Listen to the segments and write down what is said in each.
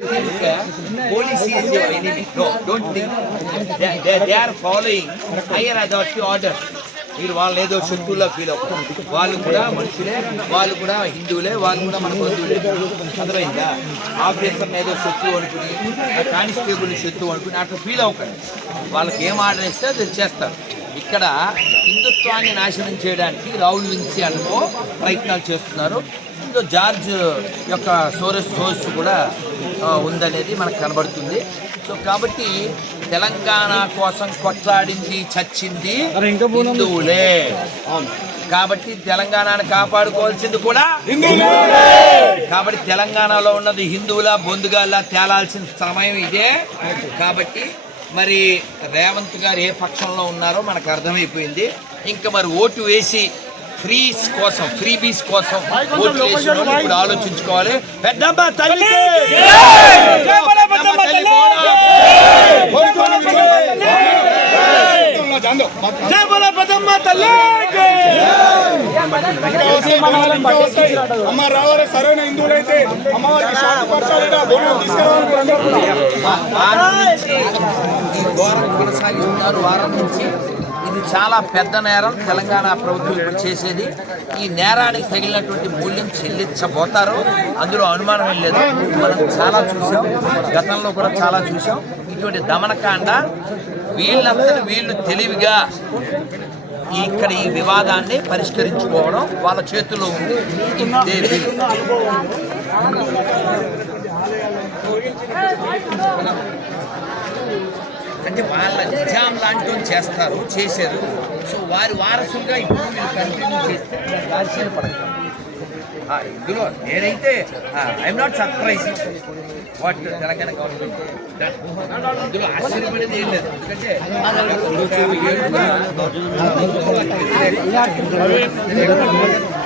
Police is your enemy. No, don't think. They, they, they are following higher authority order. మీరు వాళ్ళు ఏదో శత్రువుల్లో feel అవుతారు వాళ్ళు కూడా మనుషులే వాళ్ళు కూడా హిందువులే వాళ్ళు కూడా మన బంధువులే అర్థమైందా ఆఫీసర్ ఏదో శత్రువు అనుకుని ఆ కానిస్టేబుల్ శత్రువు అనుకుని అట్లా ఫీల్ అవ్వకండి వాళ్ళకి ఏం ఆర్డర్ ఇస్తే అది చేస్తారు ఇక్కడ హిందుత్వాన్ని నాశనం చేయడానికి రాహుల్ విన్సీ అనుకో ప్రయత్నాలు చేస్తున్నారు ఇందులో జార్జ్ యొక్క సోరస్ సోర్స్ కూడా ఉందనేది మనకు కనబడుతుంది. సో కాబట్టి తెలంగాణ కోసం కొట్లాడింది చచ్చింది హిందువులే. కాబట్టి తెలంగాణను కాపాడుకోవాల్సింది కూడా కాబట్టి తెలంగాణలో ఉన్నది హిందువుల బొందుగాల్లా తేలాల్సిన సమయం ఇదే. కాబట్టి మరి రేవంత్ గారు ఏ పక్షంలో ఉన్నారో మనకు అర్థమైపోయింది. ఇంకా మరి ఓటు వేసి ఫ్రీస్ కోసం ఫ్రీ బీస్ కోసం ఓటు ఇప్పుడు ఆలోచించుకోవాలి. పెద్దమ్మ తల్లి జై! బోలో పెద్దమ్మ తల్లికి అమ్మ రావాలి? సరైన హిందువులైతే అమ్మవారికి వారం నుంచి. ఇది చాలా పెద్ద నేరం. తెలంగాణ ప్రభుత్వం ఇప్పుడు చేసేది ఈ నేరానికి తగిలినటువంటి మూల్యం చెల్లించబోతారు. అందులో అనుమానం లేదు. మనం చాలా చూసాం గతంలో కూడా చాలా చూసాం ఇటువంటి దమనకాండ వీళ్ళందరూ వీళ్ళు తెలివిగా ఇక్కడ ఈ వివాదాన్ని పరిష్కరించుకోవడం వాళ్ళ చేతుల్లో ఉంది. దేవి అంటే వాళ్ళ నిజాం లాంటి చేస్తారు చేశారు సో వారి వారసులుగా ఇప్పుడు వీళ్ళు కంటిన్యూ చేస్తే మనకు ఆశ్చర్యపడతాం ఇందులో నేనైతే I'm not surprise what Telangana government ఇందులో ఆశ్చర్యపడేది ఏం లేదు ఎందుకంటే గత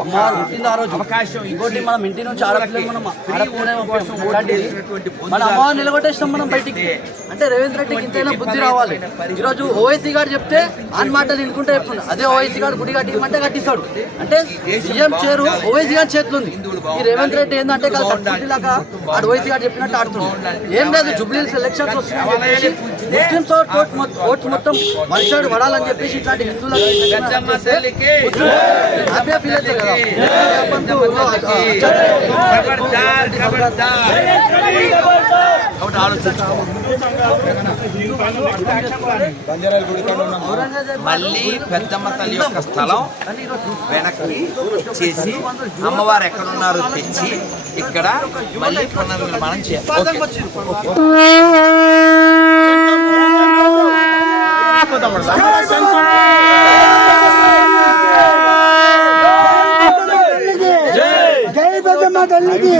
అమ్మవారు పుట్టింది ఆ రోజు అవకాశం ఇంకోటి మనం ఇంటి నుంచి ఆడపిల్లలు మనం అలాంటిది వేసినటువంటి మన బయటికి. అంటే రేవంత్ రెడ్డికి ఇంతైనా బుద్ధి రావాలి. ఈరోజు ఓవైసీ గారు చెప్తే ఆన్ మాటలు వినుకుంటే చెప్తున్నా. అదే ఓవైసీ గారు గుడి కట్టిమంటే కట్టిస్తాడు. అంటే సీఎం చేరు ఓవైసీ గారి చేతులు ఉంది ఈ రేవంత్ రెడ్డి ఏంటంటే కాదు కట్టుకుంటులాగా ఆడు ఓవైసీ గారు చెప్పినట్టు ఆడుతున్నాడు. ఏం లేదు జుబ్లీ ఎలక్షన్స్ వస్తున్నాయి. ముస్లిమ్స్ ఓట్స్ మొత్తం వన్ సైడ్ పడాలని చెప్పేసి ఇట్లాంటి హిందువులకు హ్యాపీగా ఫీల్ అవుతారు కాబట్టి ఆలోచించుకోవాలి మళ్ళీ పెద్దమ్మ తల్లి యొక్క స్థలం వెనక్కి చేసి అమ్మవారు ఎక్కడ ఉన్నారో తెచ్చి ఇక్కడ మళ్ళీ పునర్నిర్మాణం చేయాలి. తల్లికి